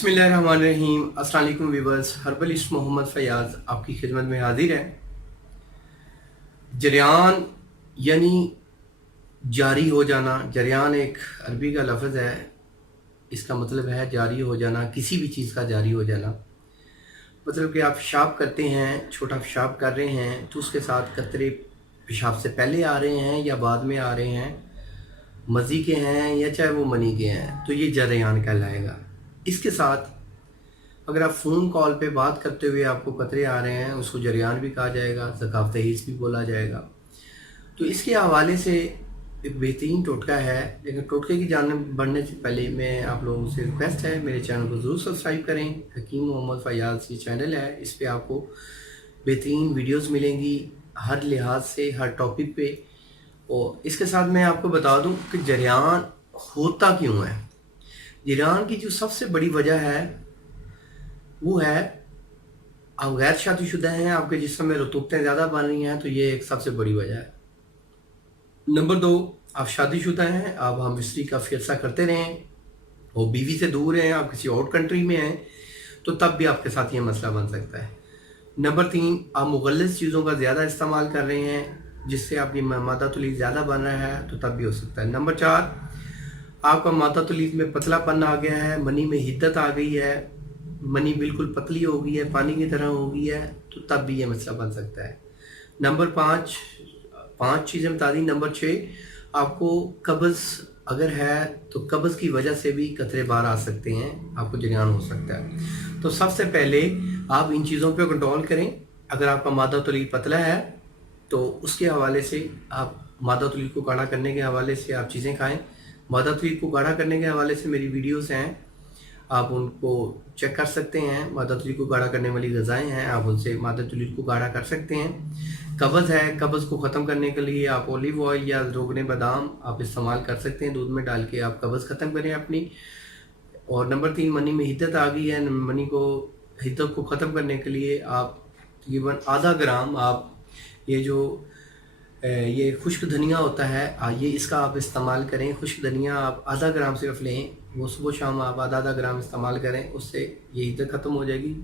बिस्मिल्लाहिर्रहमानिर्रहीम। अस्सलाम वालेकुम व्यूअर्स, हर्बलिस्ट मोहम्मद फयाज आपकी खिदमत में हाजिर है। जरियान यानी जारी हो जाना। जरियान एक अरबी का लफ्ज़ है, इसका मतलब है जारी हो जाना, किसी भी चीज़ का जारी हो जाना। मतलब कि आप पेशाब करते हैं, छोटा पेशाब कर रहे हैं तो उसके साथ कतरे पेशाब से पहले आ रहे हैं या बाद में आ रहे हैं, मज़ी के हैं या चाहे वो मनी के हैं, तो ये जरियान कहलाएगा। इसके साथ अगर आप फ़ोन कॉल पे बात करते हुए आपको कतरे आ रहे हैं, उसको जरियान भी कहा जाएगा, ज़काफ़त हीस भी बोला जाएगा। तो इसके हवाले से एक बेहतरीन टोटका है, लेकिन टोटके की जानब बढ़ने से पहले मैं आप लोगों से रिक्वेस्ट है, मेरे चैनल को ज़रूर सब्सक्राइब करें। हकीम मोहम्मद फयाज ये चैनल है, इस पर आपको बेहतरीन वीडियोज़ मिलेंगी हर लिहाज से, हर टॉपिक पे। और इसके साथ मैं आपको बता दूं कि जरियान होता क्यों है। जरियान की जो सबसे बड़ी वजह है वो है, आप गैर शादीशुदा हैं, आपके जिस्म में रतूबतें ज़्यादा बन रही हैं, तो ये एक सबसे बड़ी वजह है। नंबर 2, आप शादीशुदा हैं, आप हम मिस्त्री का फिरसा करते रहें और बीवी से दूर हैं, आप किसी और कंट्री में हैं, तो तब भी आपके साथ ये मसला बन सकता है। नंबर 3, आप मुगल्लिज़ चीज़ों का ज़्यादा इस्तेमाल कर रहे हैं जिससे आपकी मादा तुलीद ज़्यादा बन रहा है, तो तब भी हो सकता है। नंबर 4, आपका मादा तुलीद में पतलापन आ गया है, मनी में हिद्दत आ गई है, मनी बिल्कुल पतली हो गई है, पानी की तरह हो गई है, तो तब भी ये मसला बन सकता है। नंबर 5 चीज़ें बता दी। नंबर 6, आपको कब्ज़ अगर है तो कब्ज़ की वजह से भी कतरे बाहर आ सकते हैं, आपको जरियान हो सकता है। तो सबसे पहले आप इन चीज़ों पे कंट्रोल करें। अगर आपका मादा तुलीद पतला है तो उसके हवाले से आप मादा तुलीद को गाढ़ा करने के हवाले से आप चीज़ें खाएं। मादा तुलीद को गाढ़ा करने के हवाले से मेरी वीडियोस हैं, आप उनको चेक कर सकते हैं। मादा तुलीद को गाढ़ा करने वाली ग़िज़ाएँ हैं, आप उनसे मादा तुलीद को गाढ़ा कर सकते हैं। कब्ज़ है, कब्ज़ को ख़त्म करने के लिए आप ओलिव ऑयल या रोगने बादाम आप इस्तेमाल कर सकते हैं, दूध में डाल के आप कब्ज़ ख़त्म करें अपनी। और नंबर 3, मनी में हिद्दत आ गई है, मनी को हिद्दत को ख़त्म करने के लिए आप तकरीबन आधा ग्राम आप ये खुश्क धनिया होता है, ये इसका आप इस्तेमाल करें। खुश्क धनिया आप आधा ग्राम सिर्फ लें, वो सुबह शाम आप आधा ग्राम इस्तेमाल करें, उससे ये हिद्दत ख़त्म हो जाएगी।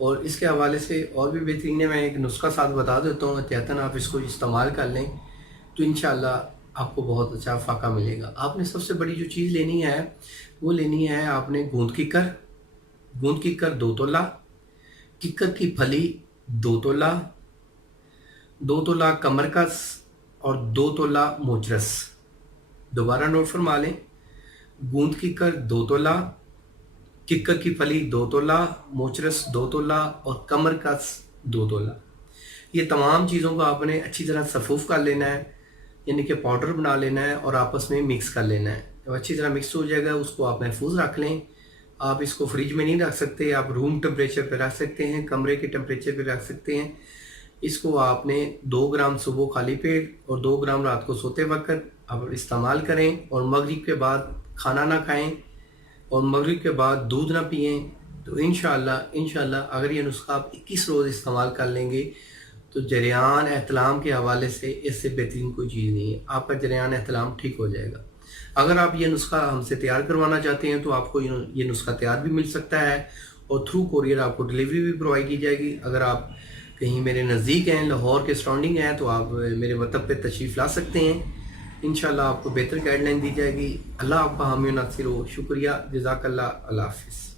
और इसके हवाले से और भी बेहतरीन है, मैं एक नुस्खा साथ बता देता हूँ, एहतियातन आप इसको इस्तेमाल कर लें तो इंशाअल्लाह आपको बहुत अच्छा फ़ाका मिलेगा। आपने सबसे बड़ी जो चीज़ लेनी है वो लेनी है, आपने गूंद किक्कर 2 तोला, किक्कर की फली 2 तोला, 2 तोला कमरकस और 2 तोला मोचरस। दोबारा नोट फरमा लें, गूंद किक्कर 2 तोला, किक्कर की फली 2 तोला, मोचरस 2 तोला और कमरकस 2 तोला। ये तमाम चीज़ों को आपने अच्छी तरह सफूफ कर लेना है, यानी कि पाउडर बना लेना है और आपस में मिक्स कर लेना है। जब अच्छी तरह मिक्स हो जाएगा उसको आप महफूज रख लें। आप इसको फ्रिज में नहीं रख सकते, आप रूम टेम्परेचर पे रख सकते हैं, कमरे के टेम्परेचर पे रख सकते हैं। इसको आपने 2 ग्राम सुबह खाली पेट और 2 ग्राम रात को सोते वक्त आप इस्तेमाल करें। और मगरिब के बाद खाना ना खाएं और मगरिब के बाद दूध ना पिएं। तो इंशाअल्लाह अगर ये नुस्खा आप 21 रोज़ इस्तेमाल कर लेंगे तो जरियान एहतलाम के हवाले से इससे बेहतरीन कोई चीज़ नहीं है, आपका जरियान एहतलाम ठीक हो जाएगा। अगर आप ये नुस्खा हमसे तैयार करवाना चाहते हैं तो आपको ये नुस्खा तैयार भी मिल सकता है और थ्रू कोरियर आपको डिलीवरी भी प्रोवाइड की जाएगी। अगर आप कहीं मेरे नज़दीक हैं, लाहौर के सराउंडिंग हैं, तो आप मेरे वतन पे तशरीफ़ ला सकते हैं। इंशाअल्लाह आपको बेहतर गाइडलाइन दी जाएगी। अल्लाह आपका हामी नासिर हो। शुक्रिया, जज़ाकल्लाह, अल्लाह हाफ़िज़।